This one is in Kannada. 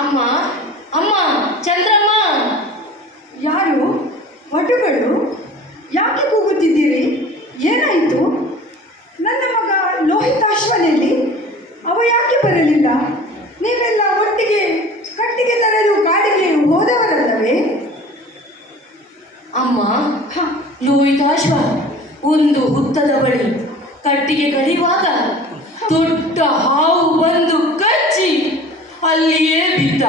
ಅಮ್ಮ ಅಮ್ಮ ಚಂದ್ರಮ್ಮ. ಯಾರು ವಟುಗಳು? ಯಾಕೆ ಕೂಗುತ್ತಿದ್ದೀರಿ? ಏನಾಯಿತು? ನನ್ನ ಮಗ ಲೋಹಿತಾಶ್ವನಲ್ಲಿ ಅವ ಯಾಕೆ ಬರಲಿಲ್ಲ? ನೀವೆಲ್ಲ ಒಟ್ಟಿಗೆ ಕಟ್ಟಿಗೆ ತರಲು ಕಾಡಿಗೆ ಹೋದವರಲ್ಲವೇ? ಅಮ್ಮ, ಲೋಹಿತಾಶ್ವ ಒಂದು ಹುತ್ತದ ಬಳಿ ಕಟ್ಟಿಗೆ ಕಡಿಯುವಾಗ ದೊಡ್ಡ ಹಾವು ಬಂದು ಕಚ್ಚಿ ಅಲ್ಲಿಯೇ ಬಿದ್ದ.